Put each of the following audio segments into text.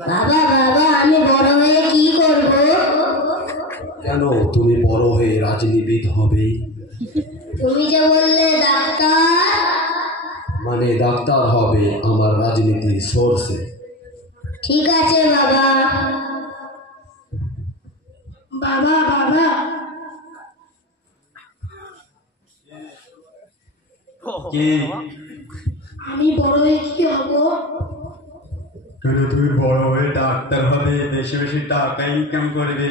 বাবা বাবা আমি বড় হয়ে কি করব? কেন, তুমি বড় হয়ে রাজনীতিবিদ হবে। তুমি যে বললে ডাক্তার। মানে ডাক্তার হবে আমার রাজনীতির সোর্সে। ঠিক আছে বাবা। বাবা বাবা কি আমি বড় হয়ে কি হব? কেন, তুমি বড় হয়ে ডাক্তার হবে, বেশি বেশি টাকা ইনকাম করবে।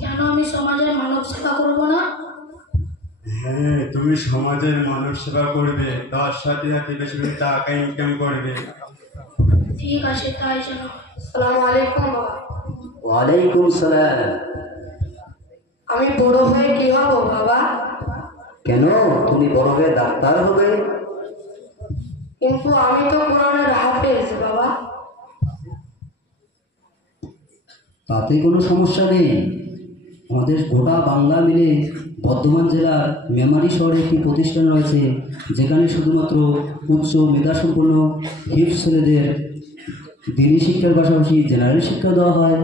কেন আমি সমাজের মানব সেবা করব না? হ্যাঁ, তুমি সমাজের মানব সেবা করবে, তার সাথে সাথে বেশি বেশি টাকা ইনকাম করবে। ঠিক আছে তাই যেন। আসসালামু আলাইকুম বাবা। ওয়ালাইকুম সালাম। আমি বড় হয়ে কি হব বাবা? কেন, তুমি বড় হয়ে ডাক্তার হবে। কিন্তু আমি তো কোরআনের হাফেজ বাবা। তাতে কোনো সমস্যা নেই। আমাদের গোটা বাংলা মিলে বর্ধমান জেলার মেমারি শহরে একটি প্রতিষ্ঠান রয়েছে, যেখানে শুধুমাত্র উচ্চ মেধাসম্পন্ন হিপস ছেলেদের দিনী শিক্ষার পাশাপাশি জেনারেল শিক্ষা দেওয়া হয়।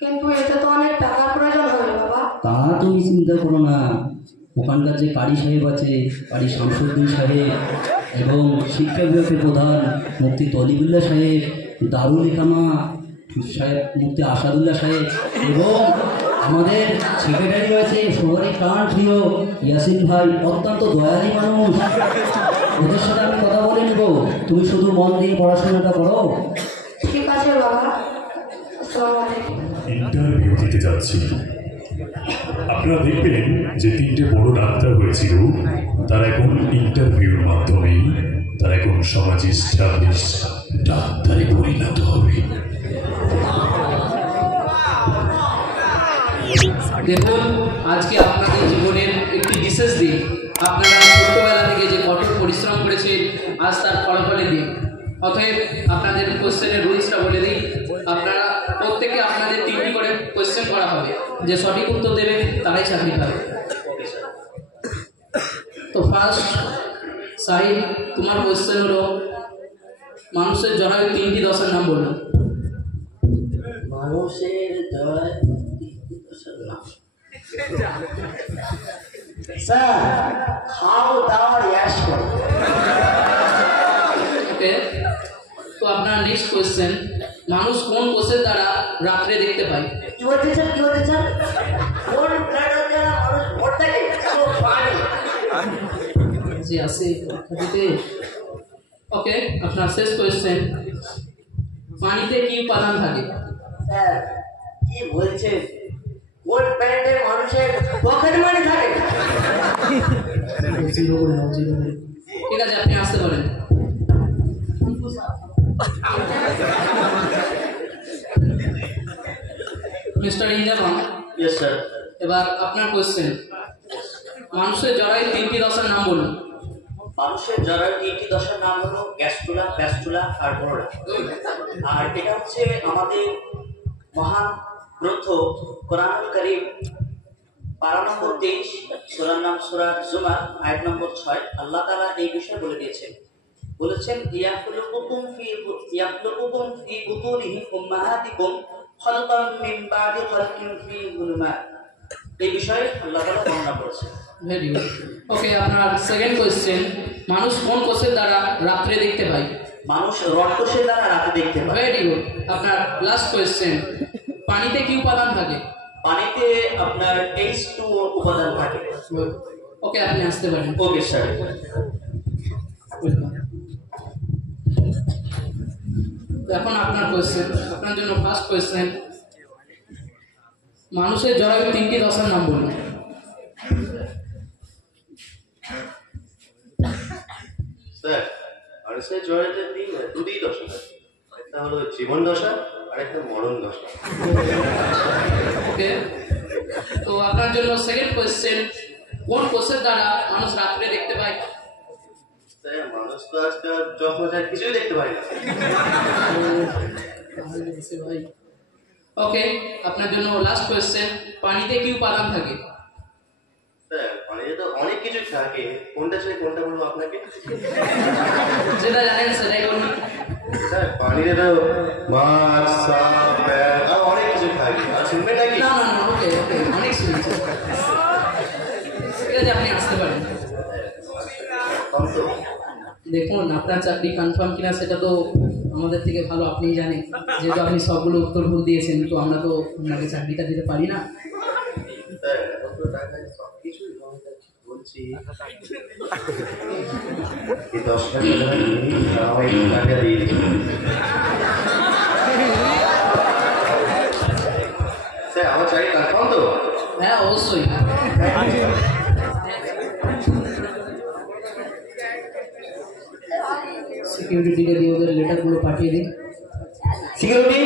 কিন্তু এতে তো অনেক টাকার প্রয়োজন হবে বাবা। তা তুমি চিন্তা করো না, ওখানকার যে কারি সাহেব আছে, কারি শামসুদ্দিন সাহেব, এবং শিক্ষা বিভাগের প্রধান মুফতি তলিবুল্লাহ সাহেব, দারুল ইকামা সাহেব, মুফতি আসাদুল্লাহ সাহেব, এবং আমাদের সেক্রেটারি রয়েছে শহরে কান প্রিয় ইয়াসিন ভাই, অত্যন্ত দয়ালু মানুষ। ওদের সাথে আমি কথা বলে নেব, তুমি শুধু মন দিয়ে পড়াশোনাটা করো। ঠিক আছে বাবা। আসসালামু আলাইকুম। ইন্টারভিউ দিতে যাচ্ছি। আপনারা দেখবেন যে 3টে বড় ডাক্তার হয়েছিল, তারা এখন ইন্টারভিউর মাধ্যমেই তারা এখন সমাজে এস্টাবলিশ ডাক্তারে পরিণত হবে। দেখুন, আজকে আপনাদের জীবনের একটি বিশেষ দিন। আপনারা ছোটবেলা থেকে যে কঠোর পরিশ্রম করেছেন, আজ তার ফলাফলের দিন। অতএব আপনাদের কোশ্চেনের রুলসটা বলে দিই। আপনারা প্রত্যেকে আপনাদের 3টি করে কোশ্চেন করা হবে, যে সঠিক উত্তর দেবে তারাই চাকরি পাবে। তো ফার্স্ট সাহিদ, তোমার কোশ্চেন হলো মানুষের জরায়ু 3টি দশার নাম বলুন। মানুষের জরায়ু 3টি দশার নাম, স্যার খাও দাও ইয়াশ করো। ওকে, তো আপনার নেক্সট কোশ্চেন, মানুষ কোন কোষের দ্বারা রাত্রে দেখতে পায়? কি বলতে চান, কি বলতে চান? কোন প্ল্যানেটের দ্বারা মানুষ ভোট দেখে? পানি। যে আছে পরীক্ষাটিতে। ওকে, আপনার শেষ কোয়েশ্চেন, পানিতে কি উপাদান থাকে? স্যার কি বলছেন? কোন প্ল্যানেটের মানুষের পকেট মানি থাকে? ঠিক আছে, আপনি আসতে পারেন। মিস্টার ইন্দ্রমান। Yes sir. এবার আপনার কোয়েশ্চেন, মানুষের জরায়ু 3টি দশার নাম বলুন। মানুষের জরায়ু 3টি দশার নাম হলো গ্যাস্ট্রুলা, প্যাস্টুলা আর বড়রা। আর এটা হচ্ছে আমাদের মহান গ্রন্থ কোরআনুল কারীম 12 নম্বর 23 সূরার নাম সূরা জুমার আয়াত নম্বর 6। আল্লাহ তাআলা এই বিষয়ে বলে দিয়েছেন, বলেছেন ইয়াখলুকুকুম ফি বুতুনিহি উম্মাহাতিকুম খালকাম মিন বাদি খালকিন ফি যুলুমাত। এই বিষয়ে আল্লাহ তাআলা বর্ণনা করেছেন। Very good. ওকে, আপনার সেকেন্ড কোয়েশ্চেন, মানুষ কোন কোষের দ্বারা রাত্রে দেখতে পায়? মানুষ রড কোষের দ্বারা রাতে দেখতে পায়। Very good. আপনার লাস্ট কোয়েশ্চেন, পানিতে কি উপাদান থাকে? পানিতে আপনার H2O উপাদান থাকে। ওকে, আপনি আসতে পারেন। Okay sir. এখন আপনার কোয়েশ্চেন, আপনার জন্য ফার্স্ট কোয়েশ্চেন, মানুষের জরায়ু 3টি দশার নাম বলুন। স্যার, মানুষের জরায়ুতে দুটি দশা, একটা হলো জীবন দশা আর একটা মরণ দশা। ওকে, তো আপনার জন্য সেকেন্ড কোয়েশ্চেন, কোন কোষের দ্বারা মানুষ রাত্রে দেখতে পায়? স্যার, মানুষ তো আজকাল যখন যায় কিছুই দেখতে পায় না। ভাই। ওকে, আপনার জন্য লাস্ট কোয়েশ্চেন, পানিতে কি উপাদান থাকে? স্যার, পানিতে তো অনেক কিছু কিছু থাকে, কোনটা চাই কোনটা বলবো আপনাকে? যেটা জানেন সেটাই বলুন। স্যার পানিতে তো মাছ, সাপ, ব্যাগ আর অনেক কিছু থাকে। আর শুনবেন নাকি? না না না, ওকে ওকে, অনেক শুনেছি। ঠিক আছে, আপনি আসতে পারেন। কম তো দেখুন, আপনার চাকরি কনফার্ম কিনা সেটা তো আমাদের থেকে ভালো আপনিই জানেন, যেহেতু আপনি সবগুলো উত্তর ভুল দিয়েছেন, তো আমরা তো আপনাকে চাকরিটা দিতে পারি না। স্যার এখন তো টাকায় সব কিছুই বলছি এই 10 লাখ টাকা নিয়ে আমায় টাকা দিয়ে দিন। স্যার আমার চাকরি কনফার্ম তো? হ্যাঁ অবশ্যই। সিকিউরিটিকে দিয়ে ওদের লেটারগুলো পাঠিয়ে দিন। সিকিউরিটি,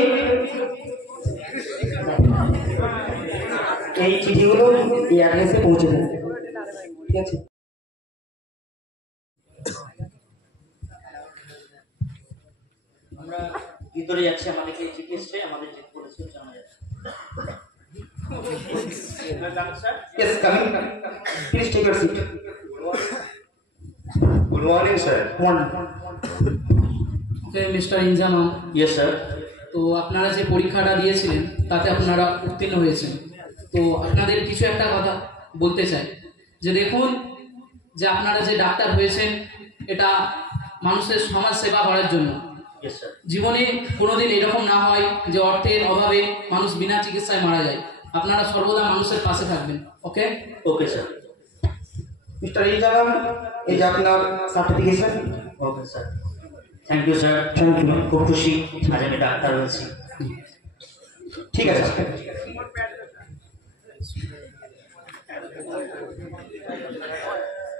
এই চিঠিগুলো এই অ্যাড্রেসে পৌঁছে দেন, ঠিক আছে? আমরা ভিতরে যাচ্ছি, আমাদেরকে চিঠি এসছে, আমাদের যে পরিস্থিতি জানা যাচ্ছে। Yes, coming. Please take your seat. Good morning sir. One. Okay mister Inzaman, yes sir. তো আপনারা যে পরীক্ষাটা দিয়েছিলেন তাতে আপনারা উত্তীর্ণ হয়েছেন। তো আপনাদের কিছু একটা কথা বলতে চাই, যে দেখুন, যে আপনারা যে ডাক্তার হয়েছেন এটা মানুষের সমাজ সেবা করার জন্য। Yes sir. জীবনে কোনোদিন এরকম না হয় যে অর্থের অভাবে মানুষ বিনা চিকিৎসায় মারা যায়। আপনারা সর্বদা মানুষের পাশে থাকবেন। Okay okay sir. Mr. Injaman, এই যে আপনার certification. Okay sir, thank you sir. Thank you. খুব খুশি আজ আমি ডাক্তার হয়েছি। ঠিক আছে।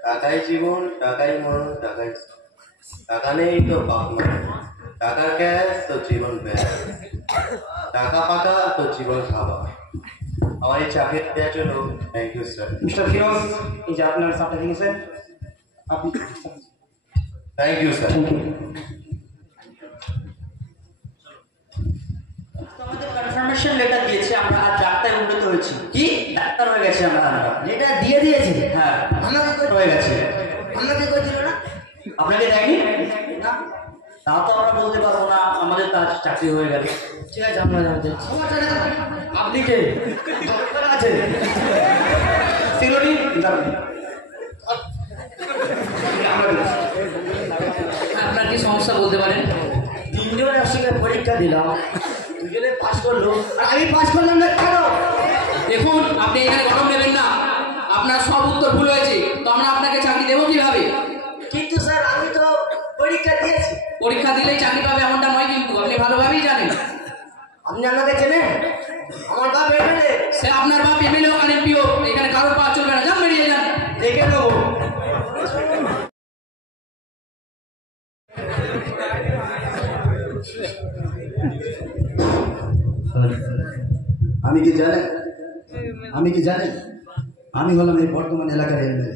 টাকাই জীবন, টাকাই মরণ, টাকাই টাকা নেই তো বাপ মা, টাকা ক্যাশ তো জীবন ব্যাগ, টাকা পাকা তো জীবন খাওয়া। আমার এই চাকরি দেওয়ার জন্য thank you sir. Mister Firoz, এই যে আপনার সার্টিফিকেশন। আপনি thank you sir. Thank you. আমাদের কনফার্মেশন লেটার দিয়েছে, আমরা আজ ডাক্তার উন্নত হয়েছি। কি ডাক্তার হয়ে গেছে আমরা? এটা দিয়ে দিয়েছে? হ্যাঁ, আমাকে হয়ে গেছে। আমাকে করেছিল না? আপনাকে দেয়নি না? তা তো আমরা বলতে পারবো না, আমাদের কাজ চাকরি হয়ে গেছে। ঠিক আছে, আমরা জানতে চাচ্ছি। আপনি কে? ডক্টর আছে সিকিউরিটি দাঁড়ান। আপনার কি সমস্যা বলতে পারেন? তিনজন একসঙ্গে পরীক্ষা দিলাম, দুজনে পাস করলো আর আমি পাস করলাম না কেন? দেখুন, আপনি এখানে গরম নেবেন না। আপনার সব উত্তর ভুল হয়েছে, তো আমরা আপনাকে চাকরি দেবো কিভাবে? কিন্তু স্যার আমি তো পরীক্ষা দিয়েছি। পরীক্ষা দিলেই চাকরি পাবে এমনটা নয়, কিন্তু আপনি ভালোভাবেই জানেন। আপনি আমাকে চেনেন? আমার বাপ এমএলএ। সে আপনার বাপ এমএলএ হোক আর এমপি হোক, এখানে কারোর পা চলবে না। যান, বেরিয়ে যান। দেখে নেবো। আমি কি জানেন, আমি হলাম এই বর্তমান এলাকার এমএলএ।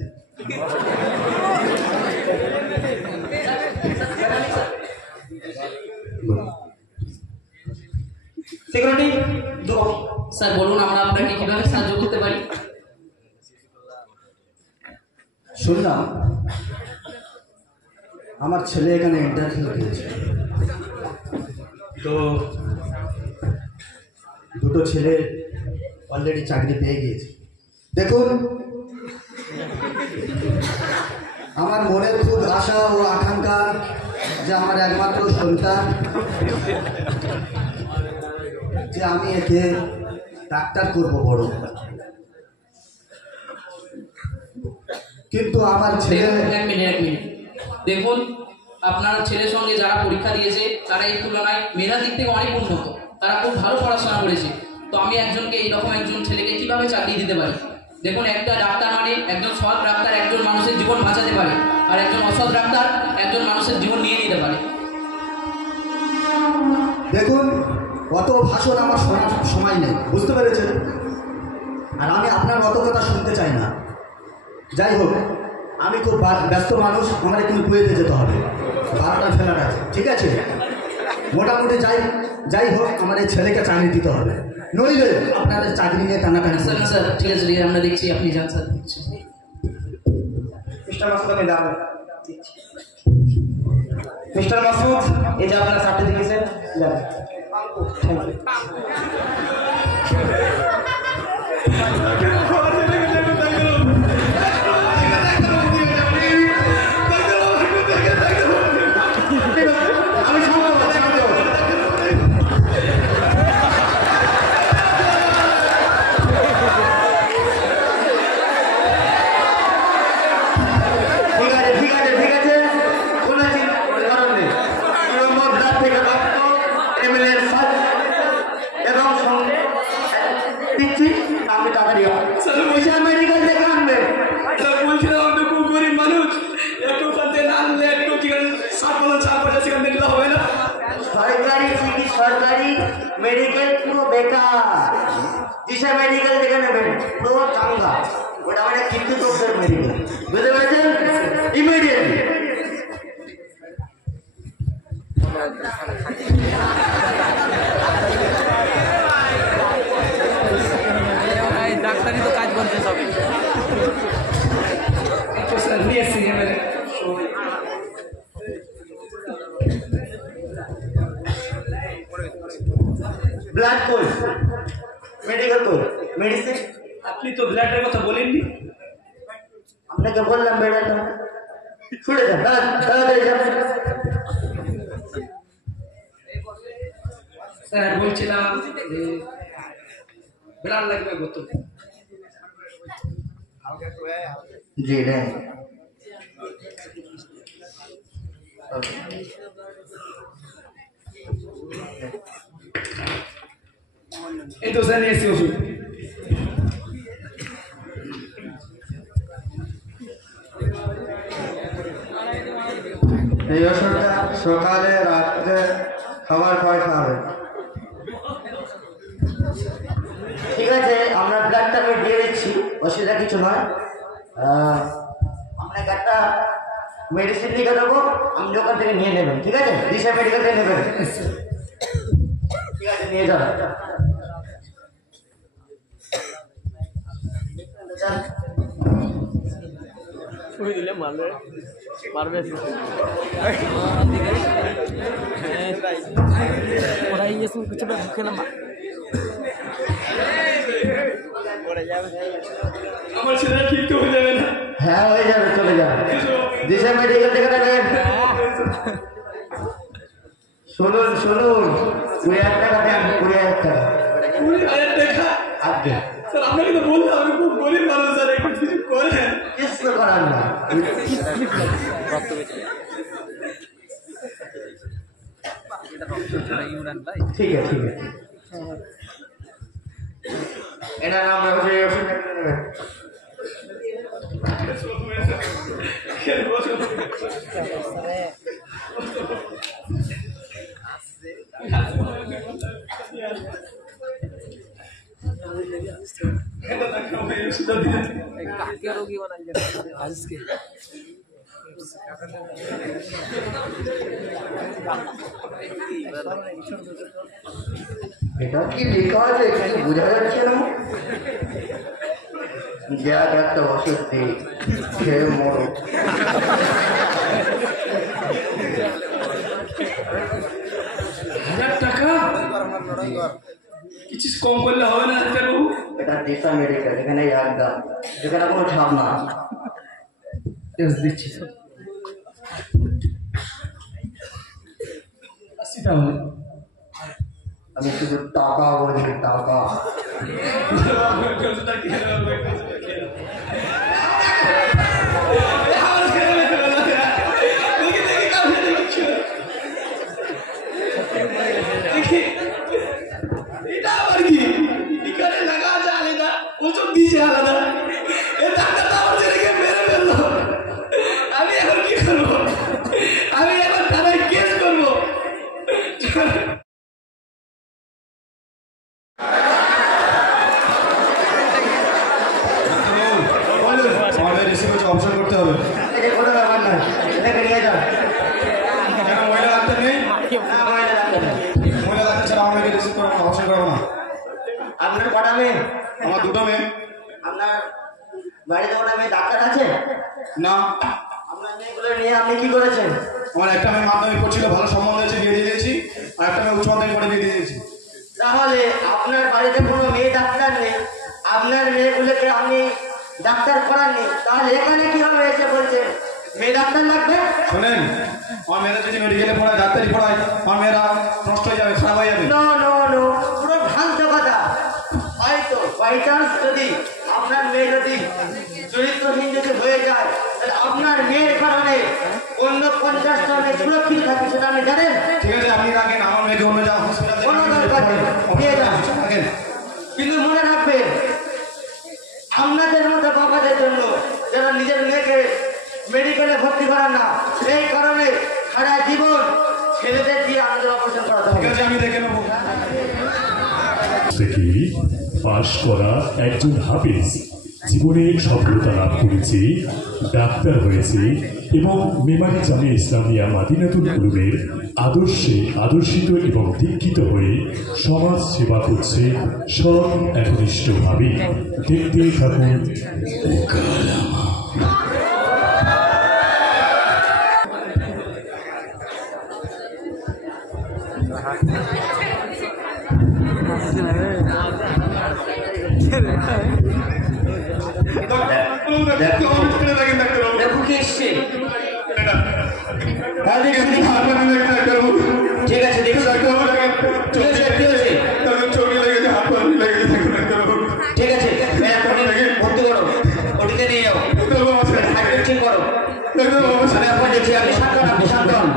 সিকিউরিটি দো। স্যার বলুন, আমরা আপনাকে কিভাবে সাহায্য করতে পারি? শুনলাম আমার ছেলে এখানে ইন্টারভিউ দিয়েছে, তো দুটো ছেলে অলরেডি চাকরি পেয়ে গিয়েছে। দেখুন, আমার মনের খুব আশা ও আকাঙ্ক্ষা যে আমার একমাত্র সন্তান, যে আমি একে ডাক্তার করব বড়। কিন্তু আমার ছেলে এক মিনিট। দেখুন, আপনার ছেলের সঙ্গে যারা পরীক্ষা দিয়েছে তারা এই তুলনায় মেধার দিক থেকে অনেক উন্নত, তারা খুব ভালো পড়াশোনা করেছে। তো আমি একজনকে এইরকম একজন ছেলেকে কিভাবে চাকরি দিতে পারি? দেখুন, একটা ডাক্তার মানে একজন সৎ ডাক্তার একজন মানুষের জীবন বাঁচাতে পারে, আর একজন অসৎ ডাক্তার একজন মানুষের জীবন নিয়ে নিতে পারে। দেখুন, অত ভাষণ আমার শোনার সময় নেই, বুঝতে পেরেছেন? আর আমি আপনার অত কথা শুনতে চাই না। যাই হোক, আমি খুব ব্যস্ত মানুষ, আমার একটু কুয়েতে যেতে হবে, 12টা ফেলার আছে, ঠিক আছে? মোটামুটি যাই হোক, আমার এই ছেলেকে চাকরি দিতে হবে, নইলে আপনাদের চাকরি নিয়ে টানাটানি। স্যার ঠিক আছে, আমরা দেখছি, আপনি যান স্যার। মিস্টার মাসুদ আমি দাম দিচ্ছি। মিস্টার মাসুদ, এই যে আপনার সার্টিফিকেট, যান। Thank you. সরকারি মেডিকেল পুরো বেকার। দিশা মেডিকেল থেকে নেবেন, পুরো চাঙ্গা। ওটা মানে কিন্তু ডক্টর মেডিকেল, বুঝতে পেরেছেন? ইমিডিয়েটলি ডাক্তারি তো কাজ করতে সবই ব্লাড কোল, মেডিকেল কোল, মেডিসিন। আপনি তো ব্লাডের কথা বলেননি। আপনাকে বললাম বেড়াতে ছুটে যান, তাড়াতাড়ি যান। স্যার বলছিলাম যে ব্লাড লাগবে বোতল। জি নেন। এই তো স্যার নিয়ে এসছি ওষুধ। এই ওষুধটা সকালে রাত্রে খাবার পর খাবে, ঠিক আছে? আমরা ব্লাডটা আমি দিয়ে দিচ্ছি, অসুবিধা কিছু নয়। আপনাকে একটা মেডিসিন লিখে দেবো, আপনি ওখান থেকে নিয়ে নেবেন, ঠিক আছে? দিশা মেডিকেল থেকে নেবেন, ঠিক আছে? নিয়ে যান। দিলে মারবে মারবে ওরাই গেছে কিছুটা ঢুকে না আমার ছেলেটা ঠিক তো হয়ে যাবে না? হ্যাঁ হয়ে যাবে, চলে যাবে। দিশা মেডিকেল থেকে নেবেন। শুনুন শুনুন, 20,000 টাকা দেন, 20,000 টাকা। 20,000 টাকা? আগে স্যার আপনাকে তো বললাম আমি খুব গরিব মানুষ, স্যার একটু কিছু করেন। কিছু করার না। ঠিক আছে ঠিক আছে, এটা নাম ওষুধ নেবেন। এটা কি লেখা আছে কিছু বোঝা যাচ্ছে না। গ্যাস একটা ওষুধ দিই, খেয়ে মরো। 1000 টাকা কিছু কম করলে হবে না ডাক্তারবাবু? এটা দিশা মেডিকেল, এখানে একদম, এখানে কোনো ছাপ না। দিচ্ছি তাহলে আমি শুধু টাকা বলি, টাকা। এটা আবার কি? এখানে লাগা আছে আলাদা, ওষুধ দিয়েছে আলাদা। এ ডাক্তারটা আমার ছেলেকে মেরে ফেললো। আমি এখন কি করবো? আমি এখন থানায় কেস করবো। অপশন করতে হবে। কোনো ব্যাপার নয়, এটাকে নিয়ে যান। কেন মহিলা ডাক্তার নেই? না, মহিলা ডাক্তার নেই। মহিলা ডাক্তার ছাড়া আমাকে রিসিভ করবো না, অপশন করবো না। আপনার কটা মেয়ে? আমার 2টা মেয়ে। আপনার বাড়িতে ওটা মেয়ে ডাক্তার আছে? না, আপনার মেয়েগুলো নিয়ে আপনি কি করেছেন? আমার একটা মেয়ে মাধ্যমিক পড়ছিল, ভালো সম্বন্ধ হয়েছে, বিয়ে দিয়ে দিয়েছি। আর একটা মেয়ে উচ্চ মাধ্যমিক পড়ে বিয়ে দিয়ে দিয়েছি। তাহলে আপনার বাড়িতে কোনো মেয়ে ডাক্তার নেই, আপনার মেয়েগুলোকে আপনি ডাক্তার করাননি, তাহলে এখানে কিভাবে এসে বলছেন মেয়ে ডাক্তার লাগবে? শোনেন, আমার মেয়েরা যদি মেডিকেলে পড়ায়, ডাক্তারি পড়ায়, আমার মেয়েরা নষ্ট হয়ে যাবে, খারাপ হয়ে যাবে। নো নো নো, পুরো ভ্রান্ত কথা। হয়তো বাই চান্স যদি আপনার মেয়ে যদি চরিত্রহীন যদি হয়ে যায়, তাহলে আপনার মেয়ের কারণে অন্য 50টা মেয়ে সুরক্ষিত থাকে, সেটা আপনি জানেন? ঠিক আছে, আপনি রাখেন, আমার মেয়েকে অন্য যা হসপিটালে কোনো দরকার নেই, নিয়ে যান। রাখেন। কিন্তু মনে রাখবেন, আপনাদের মতো বাবাদের জন্য যারা নিজের মেয়েকে মেডিকেলে ভর্তি করান না, সেই কারণে সারা জীবন ছেলেদের দিয়ে আমাদের অপারেশন করাতে ঠিক হবে। আছে, আমি দেখে নেবো। থেকে পাশ করা একজন হাফেজ জীবনে সফলতা লাভ করেছে, ডাক্তার হয়েছে এবং মেমারি জামে ইসলামিয়া মাদিনাতুল উলুমের আদর্শে আদর্শিত এবং দীক্ষিত হয়ে সমাজ সেবা করছে সব একনিষ্ঠভাবে। দেখতে থাকুন ওকালামা। দেখো কি এসছে। ঠিক আছে, দেখি ঠিক আছে, ভর্তি করো, ওটিতে নিয়ে যাও, ঠিক করো। আমি এখন দেখছি, আপনি শান্ত হন, আপনি শান্ত হন।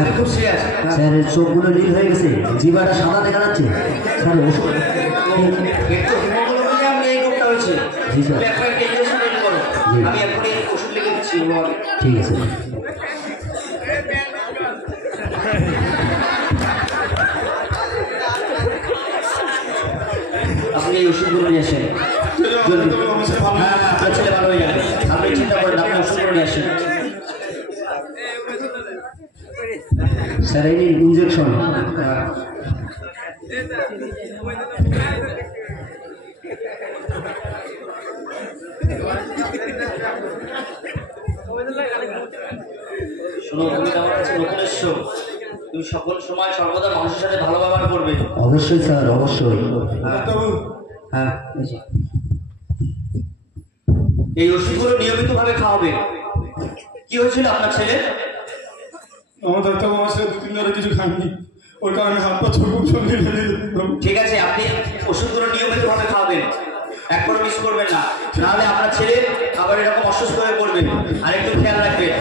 দেখো স্যার চোখগুলো নীল হয়ে গেছে, জিবাটা সাদা দেখা যাচ্ছে স্যার। ওষুধ আমি এই রোগটা হয়েছে, জি স্যার। আমি এখন ওষুধ লিখে দিচ্ছি। ঠিক আছে। আপনি এই ওষুধগুলো নিয়ে আসেন জলদি। হ্যাঁ, আপনার ছেলে ভালো হয়ে যাবে, আপনি চিন্তা করেন, আপনি ওষুধগুলো নিয়ে আসেন। স্যার এই ইঞ্জেকশন। শোনো, তুমি তো আমার কাছে নতুন এসছো, তুমি সকল সময় সর্বদা মানুষের সাথে ভালো ব্যবহার করবে। অবশ্যই স্যার, অবশ্যই। হ্যাঁ, এই ওষুধগুলো নিয়মিতভাবে খাওয়াবে। কি হয়েছিল আপনার ছেলে? আমার ডাক্তারবাবু আমার সাথে 2-3 ধরে কিছু খাননি, ওর কারণে হাত পা চোখ সঙ্গে ঠিক আছে, আপনি ওষুধগুলো নিয়মিতভাবে খাওয়াবেন, একবার মিস করবেন না, নাহলে আপনার ছেলে আবার এরকম অসুস্থ হয়ে পড়বে। আর একটু খেয়াল রাখবেন।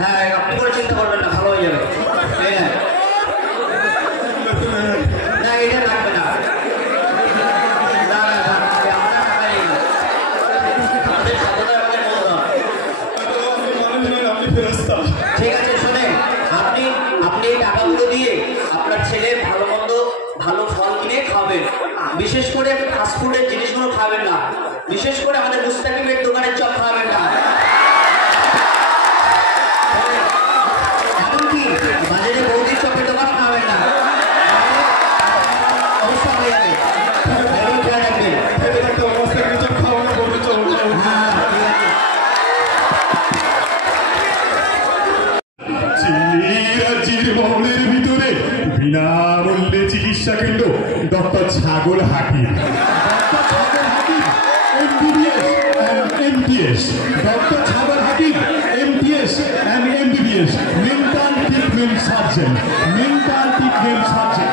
হ্যাঁ, আপনি করে চিন্তা করবেন না, ভালো হয়ে যাবে। না, এটা লাগবে না। ঠিক আছে, শোনেন, আপনি এই টাকাগুলো দিয়ে আপনার ছেলের ভালো মন্দ ভালো ফল কিনে খাবেন। বিশেষ করে ফাস্টফুডের জিনিসগুলো খাবেন না, বিশেষ করে আমাদের মুস্তাকিমের দোকানের চপ খাবেন না, এমনকি বাজারে বৌদির চপের দোকান খাবেন না, অবস্থা হয়ে যাবে। খেয়াল রাখবেন। মহলের ভিতরে বিনামূল্যে চিকিৎসা কেন্দ্র ডক্টর ছাগল হাকিম, MBBS, ডক্টর ছাগল Hakim MBS and MBBS, mental treatment surgeon, mental treatment surgeon.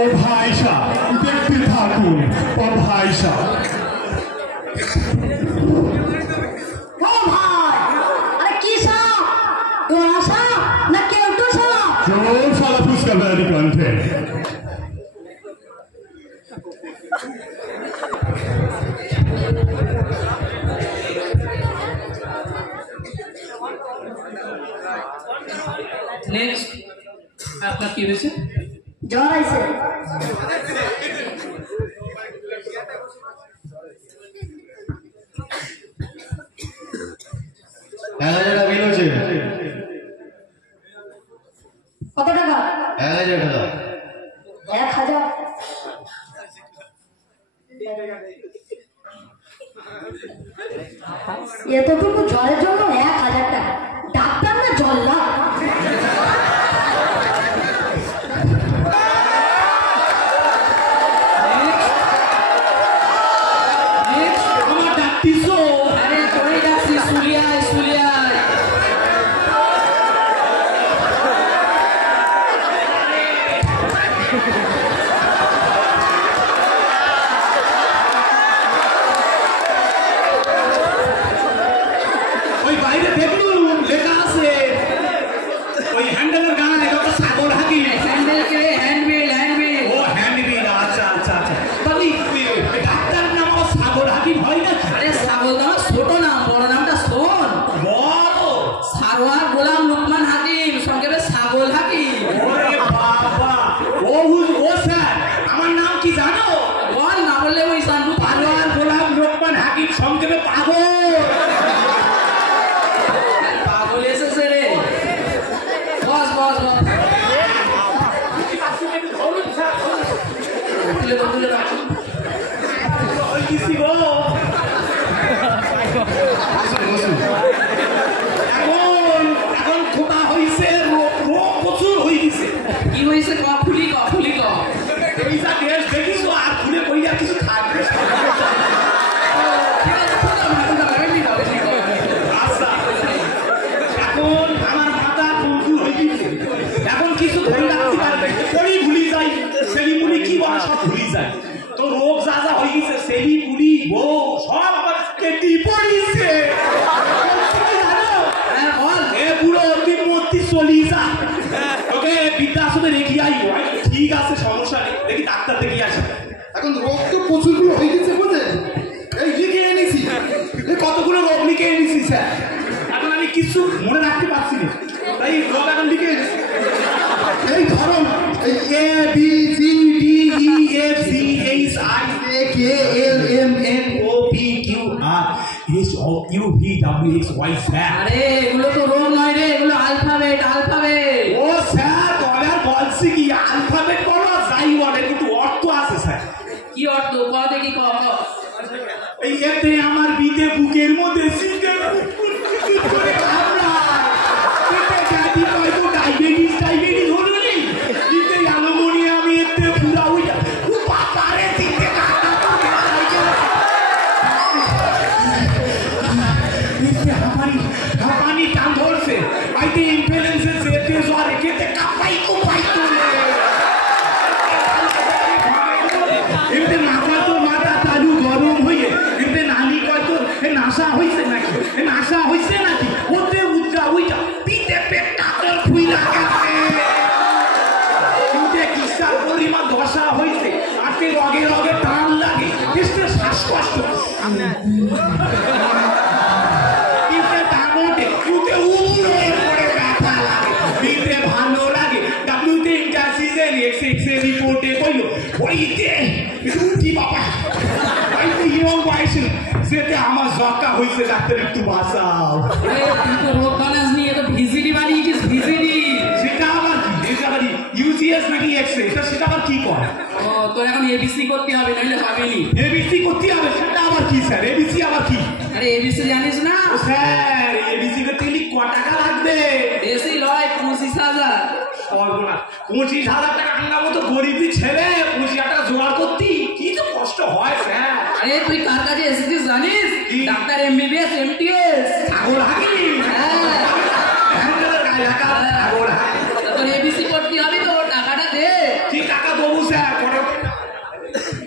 ও ভাইসা দেখতে থাকুন, ও ভাইসা। জোর সালা ফুসকা বেড়ানি কণ্ঠে। নেক্সট, আপনার কি হয়েছে? জ্বর আইছে। 1000 টাকা বিল হয়েছে। কত টাকা? 1000 টাকা। 1000। এতটুকু জলের জন্য 1000 টাকা? ডাক্তার না জল্লা? আমার ডাকতিস? আরে তোরে ডাকছি, সুলিয়ায় সুলিয়ায়। ওই বাইরে দেখলুম লেখা আছে, ওই হ্যান্ডেলের গায়ে একটা সাগর হাকি। হ্যান্ডেল কে? Handbill, handbill. ও হ্যান্ডবিল, আচ্ছা আচ্ছা আচ্ছা। তাহলে ডাক্তার নাম আমার সাগর হাকিম হয় না? আরে সাগর নাম ছোট নাম, বড় নামটা শোন। বড় সারোয়ার গোলাম লুকমান হাকিম, সংক্ষেপে ছাগল হাকিম। ওরে বাবা, ও স্যার আমার নাম কি জানো? বল, না বললে ওই জানবো। সারোয়ার গোলাম লুকমান হাকিম, সংক্ষেপে পাগল। পাগল এসেছে রে। বস বস বস। তুলে দাও, তুলে দাও। ওই কিসি গো? এখন খোটা হইছে, রোগ প্রচুর হয়ে গেছে। কি হয়েছে? খুলি ক, খুলি ক। এই যা দেশ দেখিস আর খুলে কইয়া কিছু থাকবে। এখন আমার মাথা কনফিউজ হয়ে গেছে। এখন কিছু ধরে রাখতে পারবে, কই ভুলি যাই, সেলি মুলি কি বলা সব ভুলি যায়। তো রোগ যা যা হয়ে গেছে, সেলি মুলি বউ সব কেটে পড়িছে। বুড়ো তুই মূর্তি চলি যা, ওকে বৃদ্ধাশ্রমে রেখে আইব। ঠিক আছে, সমস্যা নেই, দেখি ডাক্তার দেখি আসি। এখন রোগ তো প্রচুরগুলো হয়ে গেছে, বুঝলেন? এই লিখে এনেছি, এই কতগুলো রোগ লিখে এনেছি স্যার, এখন আমি কিছু মনে রাখতে পারছি না, তাই রোগ এখন লিখে এনেছি। এই ধরুন এই A B C D E F G H I J K L M N O P Q R S O U V W X Y Z। আরে এগুলো তো রোগ নয় রে, এগুলো অ্যালফাবেট, অ্যালফাবেট। ও স্যার, তবে আর বলছি কি অ্যালফাবেট বলো যাই বলে, কিন্তু অর্থ আছে স্যার। কি অর্থ? ক দেখি, ক। এই এতে আমার বিতে বুকের মধ্যে সিটে করে কামড়ায়, এতে ব্যাধি হয়তো ডায়াবেটিস ডায়াবেটিস হলো নি, এতে অ্যালুমিনিয়াম, আমি এতে পুরা উইটা বাবারে দিতে কাটা করে এতে হাঁপানি টান ধরছে, আইতে ইনফ্লুয়েন্সের যেতে জ্বর এতে কাপাই কুপাই তোলে, এতে মাথা তো মাথা তালু গরম হয়ে, এতে নানি কয় তো নাশা হইছে নাকি, নাশা হইছে নাকি, ওতে উজ্জা উইটা পিতে পেট কাতর ফুইলা গেছে, এতে কিসার পরিমাণ দশা হইছে, আতে রগে রগে টান লাগে, এতে শ্বাসকষ্ট, এতে টানোটে, এতে উমরে পড়ে ব্যথা লাগে, এতে ভালো লাগে, ডাব্লিউতে ইন্টারসিজেন এক্স রিপোর্টে কইলো ওইতে রুটি বাবা, ওইতে ইয়ং বয়সে যেতে আমার জকা হইছে, ডাক্তার একটু বাঁচাও। তুই তো রোগ বানাস নিয়ে তো ভিজিডি বানিয়েছিস, ভিজিডি। সেটা আবার কি? এটা আবার ইউজিএস নাকি এক্সরে, সেটা আবার কি করে? ও, তোর এখন এবিসি করতে হবে, নইলে হবে নি। এবিসি করতে হবে, সেটা আবার কি স্যার? এবিসি আবার কি? আরে এবিসি জানিস না স্যার? এবিসি করতে গেলে ক টাকা লাগবে? বেশি লয়, 25,000। সর্বনাশ, 25,000 টাকা আনলাম মতো গরিবই ছেলে, 25,000 টাকা জোগাড় করতি কি তো কষ্ট হয় স্যার। আরে তুই কার কাছে এসেছিস জানিস? ডাক্তার এমবিবিএস এমটিএস ছাগল হাকিম। হ্যাঁ, হ্যান্ডেলের গায়ে রাখা ছাগল হাকিম। তোর এবিসি করতে হবে তো, টাকাটা দে। কি টাকা দেবো স্যার?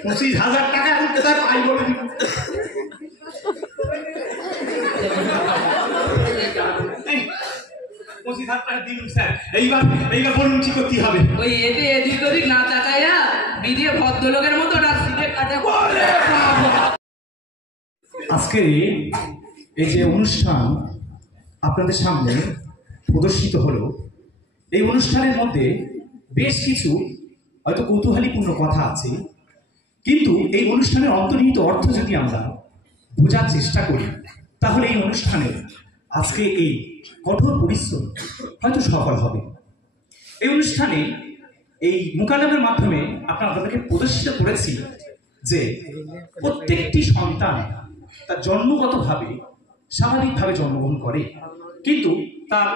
25,000 টাকা আমি কোথায় পাই বলে দিবি? 25,000 টাকা দিন স্যার, এইবার বলুন কি করতে হবে? ওই এতে এদিক ওদিক না তাকাইয়া বিধে ভদ্রলোকের মতো সিটের কাছে বলে। আজকে এই যে অনুষ্ঠান আপনাদের সামনে প্রদর্শিত হলো, এই অনুষ্ঠানের মধ্যে বেশ কিছু হয়তো কৌতূহলীপূর্ণ কথা আছে, কিন্তু এই অনুষ্ঠানের অন্তর্নিহিত অর্থ যদি আমরা বোঝার চেষ্টা করি, তাহলে এই অনুষ্ঠানের আজকে এই কঠোর পরিশ্রম হয়তো সফল হবে। এই অনুষ্ঠানে এই মুকালামের মাধ্যমে আপনাদেরকে প্রদর্শিত করেছি যে প্রত্যেকটি সন্তান তার জন্মগতভাবে স্বাভাবিকভাবে জন্মগ্রহণ করে, কিন্তু তার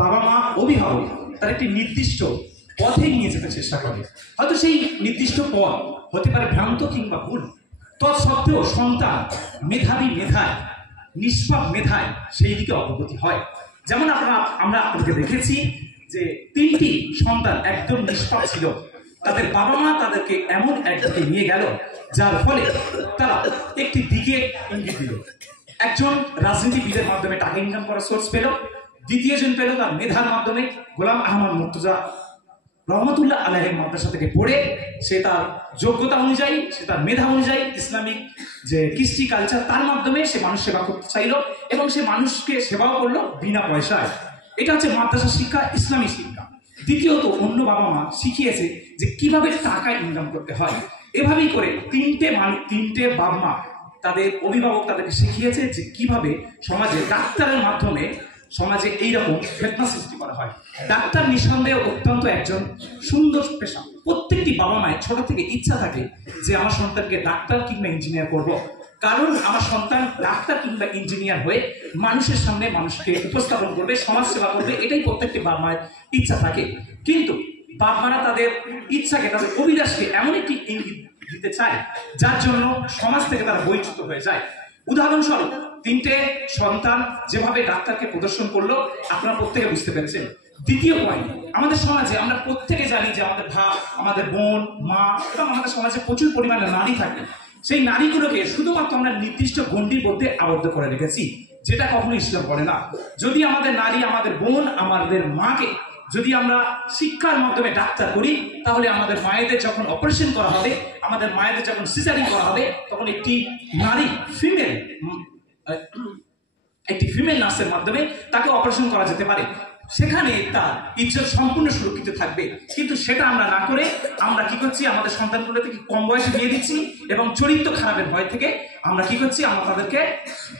বাবা মা অভিভাবক তার একটি নির্দিষ্ট পথে নিয়ে যেতে চেষ্টা করে। হয়তো সেই নির্দিষ্ট পথ হতে পারে ভ্রান্ত কিংবা ভুল, তৎসত্ত্বেও সন্তান মেধাবী মেধায়, নিষ্পাপ মেধায় সেই দিকে অগ্রগতি হয়। যেমন আমরা আপনাদেরকে দেখেছি যে 3টি সন্তান একদম নিষ্পাপ ছিল, তাদের বাবা মা তাদেরকে এমন একদিকে নিয়ে গেল যার ফলে তারা একটি দিকে ইঙ্গিত দিল। একজন রাজনীতিবিদের মাধ্যমে টাকা ইনকাম করার সোর্স পেল, দ্বিতীয়জন পেল তার মেধার মাধ্যমে। গোলাম আহমদ মুর্তজা রহমতুল্লাহ আলাইহির মাদ্রাসা থেকে পড়ে সে তার যোগ্যতা অনুযায়ী, সে তার মেধা অনুযায়ী ইসলামিক যে কৃষ্টি কালচার তার মাধ্যমে সে মানুষ সেবা করতে চাইল এবং সে মানুষকে সেবাও করলো বিনা পয়সায়। এটা হচ্ছে মাদ্রাসা শিক্ষা, ইসলামী শিক্ষা। দ্বিতীয়ত অন্য বাবা মা শিখিয়েছে যে কিভাবে টাকা ইনকাম করতে হয়। এভাবেই করে তিনটে বাবা মা তাদের অভিভাবক তাদেরকে শিখিয়েছে যে কিভাবে সমাজে ডাক্তারের মাধ্যমে সমাজে এইরকম ফেতনা সৃষ্টি করা হয়। ডাক্তার নিঃসন্দেহে অত্যন্ত একজন সুন্দর পেশা। প্রত্যেকটি বাবা মায়ের ছোট থেকে ইচ্ছা থাকে যে আমার সন্তানকে ডাক্তার কিংবা ইঞ্জিনিয়ার করব, কারণ আমার সন্তান ডাক্তার কিংবা ইঞ্জিনিয়ার হয়ে মানুষের সামনে মানুষকে উপস্থাপন করবে, সমাজ সেবা করবে, এটাই প্রত্যেকটি বাবা মায়ের ইচ্ছা থাকে। কিন্তু বাবা মারা তাদের ইচ্ছাকে, তাদের অভিলাষকে এমন একটি ইঙ্গিত দিতে চায় যার জন্য সমাজ থেকে তারা বহিষ্কৃত হয়ে যায়। উদাহরণস্বরূপ 3টে সন্তান যেভাবে ডাক্তারকে প্রদর্শন করলো আপনারা প্রত্যেকে বুঝতে পেরেছেন। দ্বিতীয় পয়েন্ট, আমাদের সমাজে আমরা প্রত্যেকে জানি যে আমাদের ভাই, আমাদের বোন, মা এবং আমাদের সমাজে প্রচুর পরিমাণে নারী থাকে। সেই নারীগুলোকে শুধুমাত্র আমরা নির্দিষ্ট গণ্ডির মধ্যে আবদ্ধ করে রেখেছি, যেটা কখনো ইসলাম করে না। যদি আমাদের নারী, আমাদের বোন, আমাদের মাকে যদি আমরা শিক্ষার মাধ্যমে ডাক্তার করি, তাহলে আমাদের মায়েদের যখন অপারেশন করা হবে, আমাদের মায়েদের যখন সিজারিং করা হবে, তখন একটি নারী একটি ফিমেল নার্সের মাধ্যমে তাকে অপারেশন করা যেতে পারে। সেখানে তার ইজ্জত সম্পূর্ণ সুরক্ষিত থাকবে। কিন্তু সেটা আমরা না করে আমরা কি করছি, আমাদের সন্তানগুলো থেকে কম বয়সে বিয়ে দিচ্ছি এবং চরিত্র খারাপের ভয় থেকে আমরা কি করছি, আমরা তাদেরকে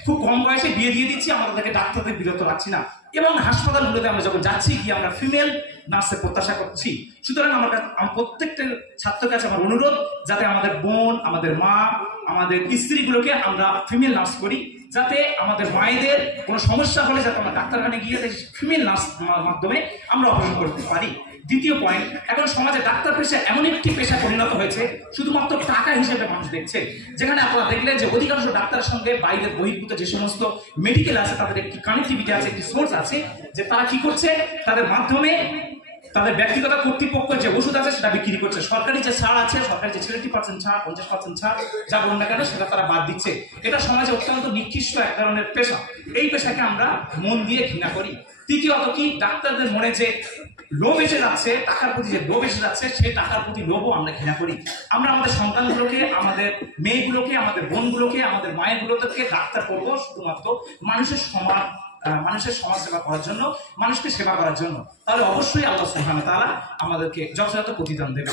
খুব কম বয়সে বিয়ে দিয়ে দিচ্ছি, আমরা তাদেরকে ডাক্তারদের বিরত রাখছি না। এবং হাসপাতালগুলোতে আমরা যখন যাচ্ছি গিয়ে আমরা ফিমেল নার্সের প্রত্যাশা করছি। সুতরাং আমার প্রত্যেকটা ছাত্রের কাছে আমার অনুরোধ, যাতে আমাদের বোন, আমাদের মা, আমাদের স্ত্রীগুলোকে আমরা ফিমেল নার্স করি, যাতে আমাদের মায়েদের কোনো সমস্যা হলে যাতে আমরা ডাক্তারখানে গিয়ে ফিমেল নার্স মাধ্যমে আমরা অপারেশন করতে পারি। দ্বিতীয় পয়েন্ট, এখন সমাজে ডাক্তার পেশা এমন একটি পেশা পরিণত হয়েছে শুধুমাত্র টাকা হিসেবে মানুষ দেখছে, যেখানে আপনারা দেখলেন যে অধিকাংশ ডাক্তারের সঙ্গে বাইরের বহির্ভূত যে সমস্ত মেডিকেল আছে তাদের একটি কানেক্টিভিটি আছে, একটি সোর্স আছে, যে তারা কি করছে, তাদের মাধ্যমে তাদের ব্যক্তিগত কর্তৃপক্ষ যে ওষুধ আছে সেটা বিক্রি করছে। সরকারি যে ছাড় আছে, সরকারি যে 70% ছাড়, 50% ছাড়, যা বলুন না কেন সেটা তারা বাদ দিচ্ছে। এটা সমাজে অত্যন্ত নিকৃষ্ট এক ধরনের পেশা। এই পেশাকে আমরা মন দিয়ে ঘৃণা করি। তৃতীয়ত কি, ডাক্তারদের মনে যে লোভ এসে যাচ্ছে, টাকার প্রতি যে লোভ এসে যাচ্ছে, সেই টাকার প্রতি লোভও আমরা ঘৃণা করি। আমরা আমাদের সন্তানগুলোকে, আমাদের মেয়েগুলোকে, আমাদের বোনগুলোকে, আমাদের মায়েরগুলোকে ডাক্তার করবো শুধুমাত্র মানুষের সমাজ সেবা করার জন্য, মানুষকে সেবা করার জন্য। তাহলে অবশ্যই আল্লাহ সুবহানাহু ওয়া তাআলা আমাদেরকে যথাযথ প্রতিদান দেবে।